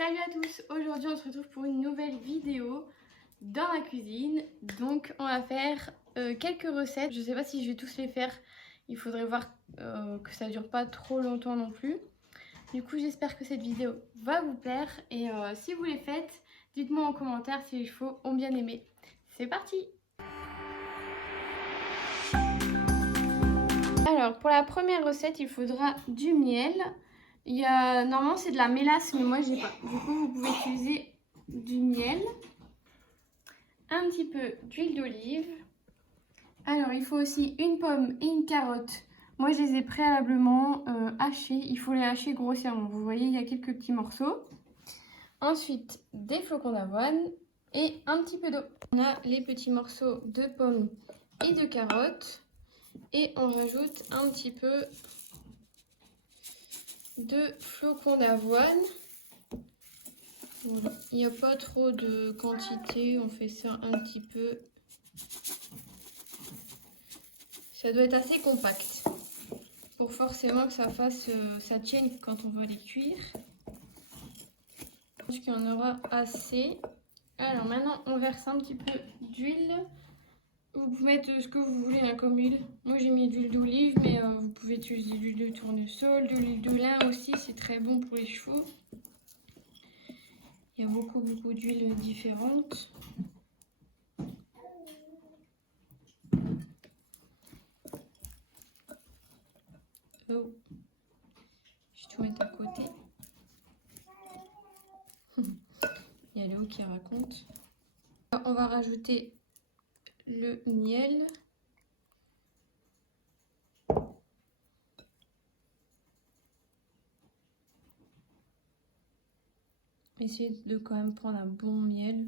Salut à tous, aujourd'hui on se retrouve pour une nouvelle vidéo dans la cuisine. Donc on va faire quelques recettes, je sais pas si je vais tous les faire, il faudrait voir que ça dure pas trop longtemps non plus. Du coup j'espère que cette vidéo va vous plaire et si vous les faites, dites-moi en commentaire si les chevaux ont bien aimé. C'est parti! Alors pour la première recette il faudra du miel. Normalement c'est de la mélasse mais moi j'ai pas. Du coup vous pouvez utiliser du miel, un petit peu d'huile d'olive. Alors il faut aussi une pomme et une carotte. Moi je les ai préalablement hachées. Il faut les hacher grossièrement. Vous voyez il y a quelques petits morceaux. Ensuite des flocons d'avoine et un petit peu d'eau. On a les petits morceaux de pommes et de carottes. Et on rajoute un petit peu de flocons d'avoine. Voilà. Il n'y a pas trop de quantité, on fait ça un petit peu. Ça doit être assez compact pour forcément que ça tienne quand on va les cuire. Je pense qu'il y en aura assez. Alors maintenant on verse un petit peu d'huile. Vous pouvez mettre ce que vous voulez hein, comme huile. Moi j'ai mis de l'huile d'olive mais vous pouvez utiliser de l'huile de tournesol, de l'huile de lin aussi, c'est très bon pour les chevaux. Il y a beaucoup d'huiles différentes. Oh. Je vais tout mettre à côté. Il y a Léo qui raconte. On va rajouter le miel. Essayez de quand même prendre un bon miel.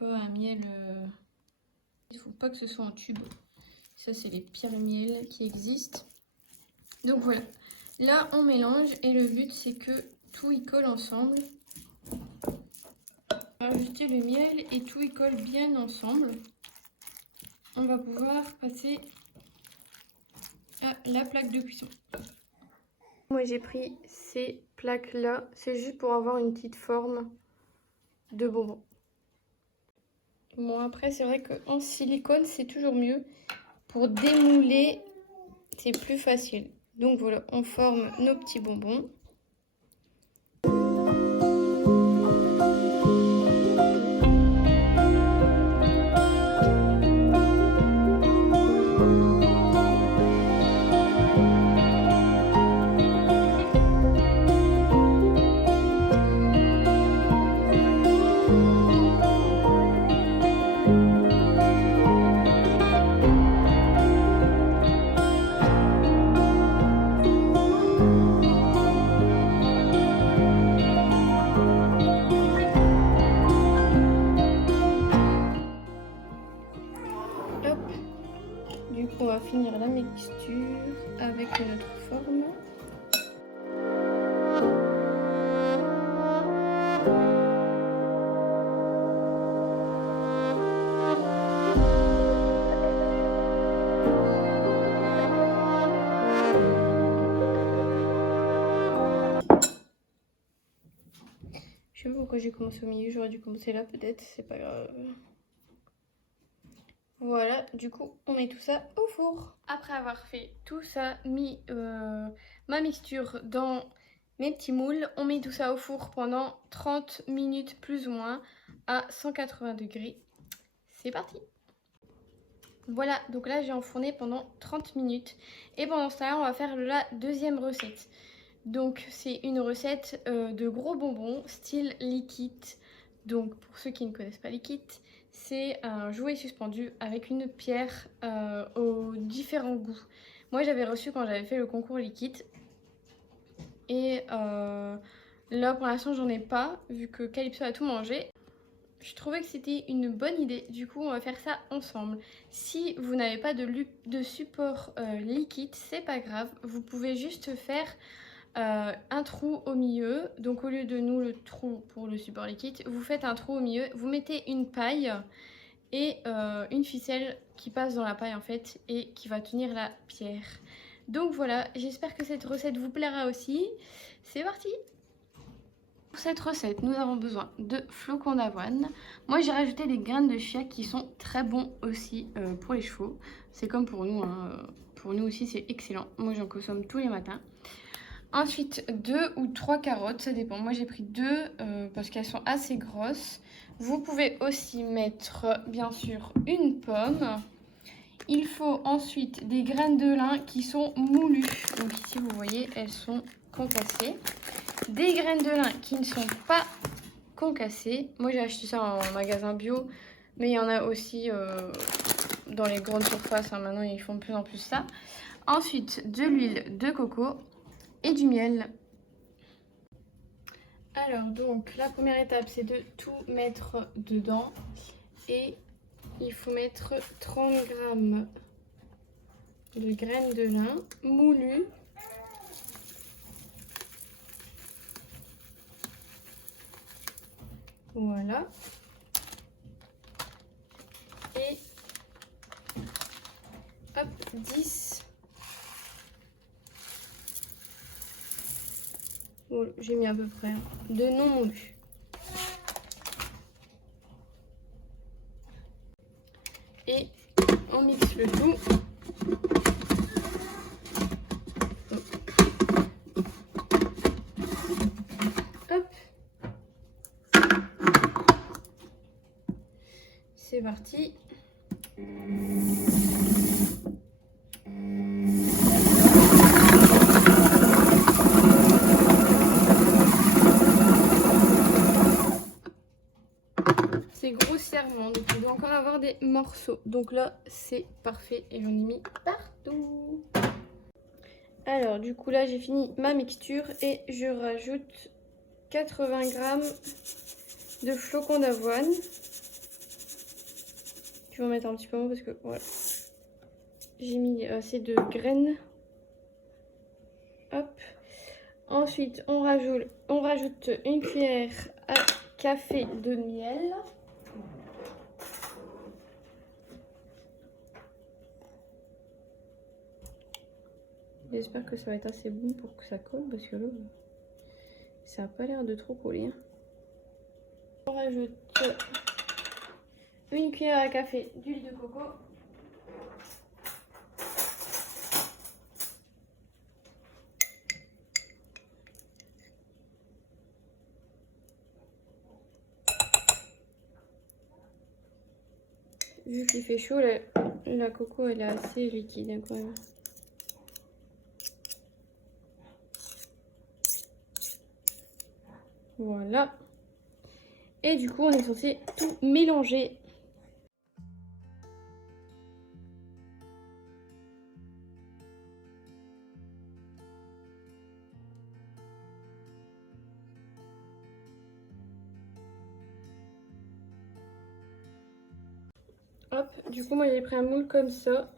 Pas un miel... Il ne faut pas que ce soit en tube. Ça, c'est les pires miels qui existent. Donc voilà. Là, on mélange et le but, c'est que tout y colle ensemble. On va rajouter le miel et tout y colle bien ensemble. On va pouvoir passer à la plaque de cuisson. Moi, j'ai pris ces plaques-là. C'est juste pour avoir une petite forme de bonbon. Bon, après, c'est vrai qu'en silicone, c'est toujours mieux. Pour démouler, c'est plus facile. Donc voilà, on forme nos petits bonbons. Du coup, on va finir la mixture avec notre forme. Je sais pas pourquoi j'ai commencé au milieu, j'aurais dû commencer là peut-être, c'est pas grave. Voilà, du coup, on met tout ça au four. Après avoir fait tout ça, mis ma mixture dans mes petits moules, on met tout ça au four pendant 30 minutes plus ou moins à 180 degrés. C'est parti! Voilà, donc là j'ai enfourné pendant 30 minutes. Et pendant ce temps-là, on va faire la deuxième recette. Donc c'est une recette de gros bonbons, style liquide. Donc pour ceux qui ne connaissent pas liquide, c'est un jouet suspendu avec une pierre aux différents goûts. Moi j'avais reçu quand j'avais fait le concours liquide. Et là pour l'instant j'en ai pas, vu que Calypso a tout mangé. Je trouvais que c'était une bonne idée, du coup on va faire ça ensemble. Si vous n'avez pas de support liquide, c'est pas grave, vous pouvez juste faire un trou au milieu. Donc au lieu de nous le trou pour le support liquide, vous faites un trou au milieu, vous mettez une paille et une ficelle qui passe dans la paille en fait et qui va tenir la pierre. Donc voilà, j'espère que cette recette vous plaira aussi. C'est parti! Pour cette recette, nous avons besoin de flocons d'avoine. Moi, j'ai rajouté des graines de chia qui sont très bons aussi pour les chevaux. C'est comme pour nous, hein. Pour nous aussi, c'est excellent. Moi, j'en consomme tous les matins. Ensuite, 2 ou 3 carottes, ça dépend. Moi, j'ai pris 2 parce qu'elles sont assez grosses. Vous pouvez aussi mettre, bien sûr, une pomme. Il faut ensuite des graines de lin qui sont moulues. Donc ici, vous voyez, elles sont concassées. Des graines de lin qui ne sont pas concassées. Moi, j'ai acheté ça en magasin bio, mais il y en a aussi dans les grandes surfaces. Hein. Maintenant, ils font de plus en plus ça. Ensuite, de l'huile de coco et du miel. Alors, donc, la première étape, c'est de tout mettre dedans. Et il faut mettre 30 g de graines de lin moulues. Voilà. Et hop, 10. Bon, j'ai mis à peu près de non moulus. Et on mixe le tout. Hop. C'est parti. C'est grossièrement, donc il doit encore avoir des morceaux. Donc là, c'est parfait et j'en ai mis partout. Alors, du coup, là, j'ai fini ma mixture et je rajoute 80 g de flocons d'avoine. Je vais en mettre un petit peu moins parce que voilà, j'ai mis assez de graines. Hop. Ensuite, on rajoute une cuillère à café de miel. J'espère que ça va être assez bon pour que ça colle parce que là, ça n'a pas l'air de trop coller. Hein. On rajoute une cuillère à café d'huile de coco. Vu qu'il fait chaud, la coco elle est assez liquide hein, quand même. Voilà. Et du coup, on est censé tout mélanger. Hop, du coup, moi j'ai pris un moule comme ça.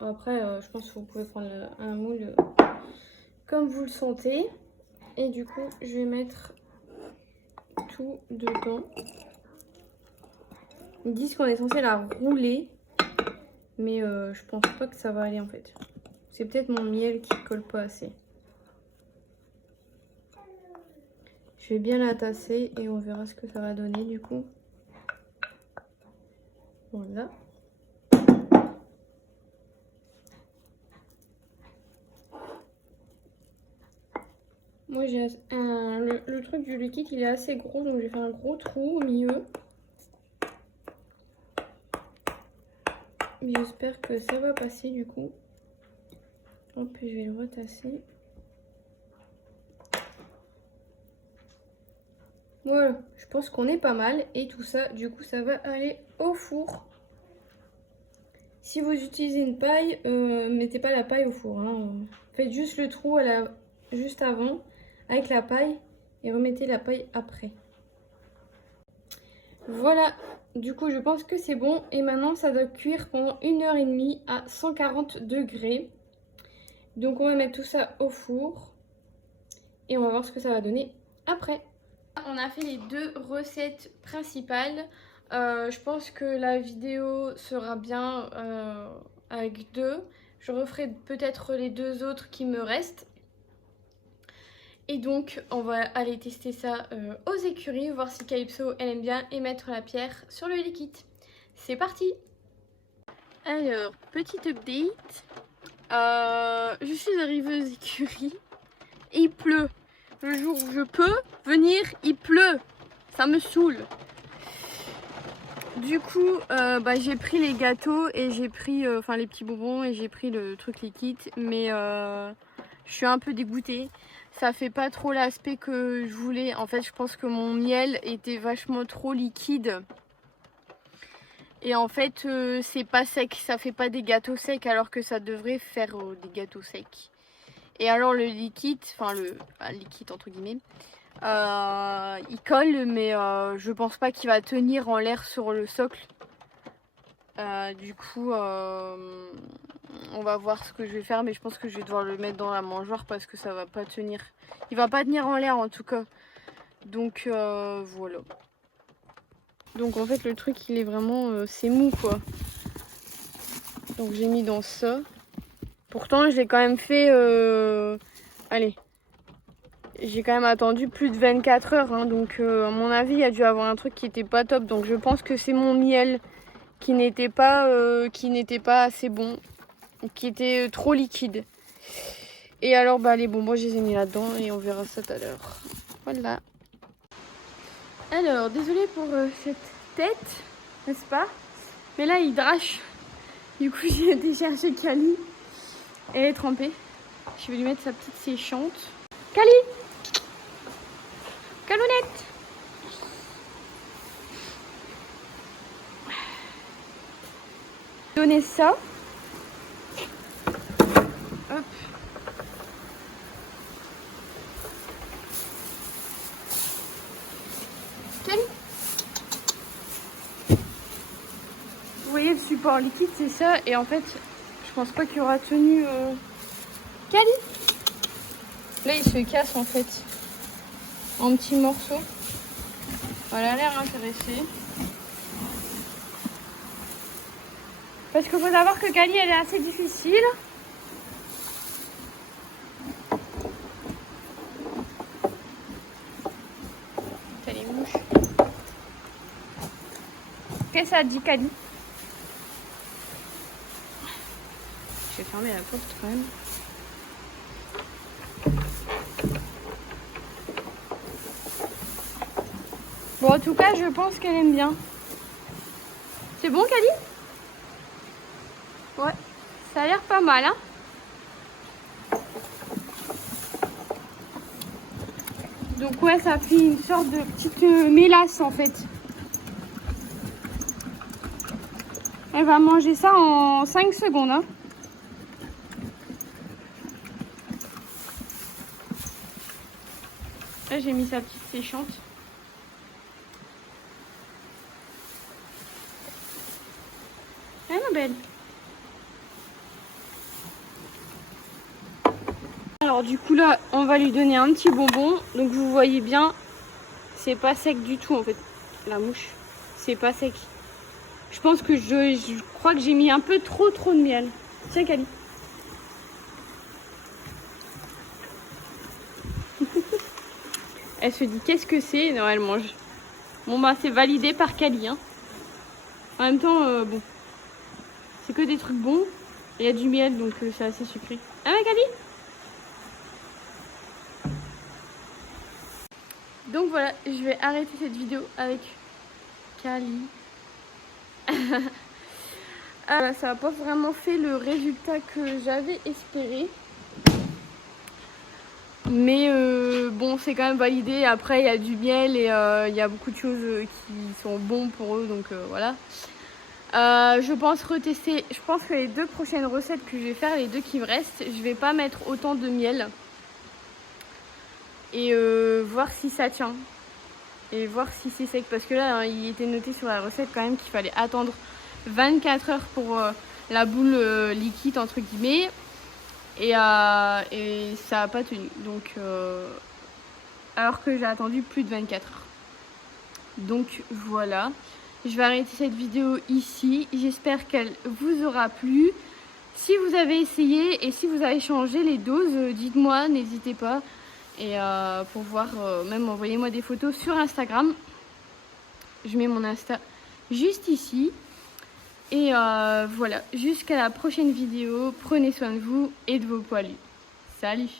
Après, je pense que vous pouvez prendre un moule comme vous le sentez. Et du coup, je vais mettre tout dedans. Ils disent qu'on est censé la rouler, mais je pense pas que ça va aller en fait. C'est peut-être mon miel qui colle pas assez. Je vais bien la tasser et on verra ce que ça va donner du coup. Voilà. Moi j'ai le truc du liquide il est assez gros donc j'ai fait un gros trou au milieu. Mais j'espère que ça va passer du coup. Hop, je vais le retasser. Voilà, je pense qu'on est pas mal et tout ça, du coup, ça va aller au four. Si vous utilisez une paille, mettez pas la paille au four. Hein. Faites juste le trou juste avant avec la paille et remettez la paille après. Voilà, du coup, je pense que c'est bon. Et maintenant, ça doit cuire pendant 1h30 à 140 degrés. Donc, on va mettre tout ça au four et on va voir ce que ça va donner après. On a fait les 2 recettes principales. Je pense que la vidéo sera bien avec 2. Je referai peut-être les 2 autres qui me restent. Et donc on va aller tester ça aux écuries, voir si Calypso elle aime bien et mettre la pierre sur le liquide. C'est parti. Alors, petite update. Je suis arrivée aux écuries et il pleut. Le jour où je peux venir, il pleut. Ça me saoule. Du coup, j'ai pris les gâteaux et j'ai pris les petits bonbons et j'ai pris le truc liquide. Mais je suis un peu dégoûtée. Ça fait pas trop l'aspect que je voulais. En fait, je pense que mon miel était vachement trop liquide. Et en fait, c'est pas sec. Ça fait pas des gâteaux secs alors que ça devrait faire des gâteaux secs. Et alors le liquide, liquide entre guillemets, il colle, mais je pense pas qu'il va tenir en l'air sur le socle. Du coup, on va voir ce que je vais faire, mais je pense que je vais devoir le mettre dans la mangeoire parce que ça va pas tenir. Il va pas tenir en l'air en tout cas. Donc voilà. Donc en fait le truc il est vraiment, c'est mou quoi. Donc j'ai mis dans ça. Pourtant je l'ai quand même fait, allez. J'ai quand même attendu plus de 24 heures, hein, donc à mon avis il y a dû avoir un truc qui était pas top. Donc je pense que c'est mon miel qui n'était pas assez bon, qui était trop liquide. Et alors les bonbons je les ai mis là-dedans et on verra ça tout à l'heure. Voilà. Alors désolée pour cette tête, n'est-ce pas? Mais là il drache. Du coup j'ai été chercher Cali. Elle est trempée. Je vais lui mettre sa petite séchante. Cali! Calounette! Donner ça. Hop. Cali. Vous voyez le support liquide c'est ça et en fait je pense pas qu'il y aura tenu Cali. Là il se casse en fait en petits morceaux. Elle a l'air intéressée. Parce qu'il faut savoir que Cali elle est assez difficile. T'as les mouches. Qu'est-ce que ça dit Cali? Je vais fermer la porte quand même. Bon en tout cas je pense qu'elle aime bien. C'est bon Cali? Ouais, ça a l'air pas mal hein. Donc ouais ça fait une sorte de petite mélasse en fait. Elle va manger ça en 5 secondes hein. Là j'ai mis sa petite séchante. Ah ma belle. Alors du coup là on va lui donner un petit bonbon. Donc vous voyez bien c'est pas sec du tout en fait. La mouche c'est pas sec. Je pense que je crois que j'ai mis un peu trop de miel. Tiens Cali. Elle se dit qu'est-ce que c'est? Non elle mange. Bon c'est validé par Cali hein. En même temps bon. C'est que des trucs bons. Il y a du miel donc c'est assez sucré. Ah ma Cali? Donc voilà, je vais arrêter cette vidéo avec Cali. Ça n'a pas vraiment fait le résultat que j'avais espéré. Mais bon, c'est quand même validé. Après, il y a du miel et il y a beaucoup de choses qui sont bons pour eux. Donc voilà. Je pense retester. Je pense que les 2 prochaines recettes que je vais faire, les 2 qui me restent, je vais pas mettre autant de miel. Et voir si ça tient. Et voir si c'est sec. Parce que là, il était noté sur la recette quand même qu'il fallait attendre 24 heures pour la boule liquide entre guillemets. Et ça n'a pas tenu. Donc, alors que j'ai attendu plus de 24 heures. Donc voilà. Je vais arrêter cette vidéo ici. J'espère qu'elle vous aura plu. Si vous avez essayé et si vous avez changé les doses, dites-moi, n'hésitez pas. Et pour voir, même envoyez-moi des photos sur Instagram. Je mets mon Insta juste ici. Et voilà, jusqu'à la prochaine vidéo. Prenez soin de vous et de vos poilus. Salut!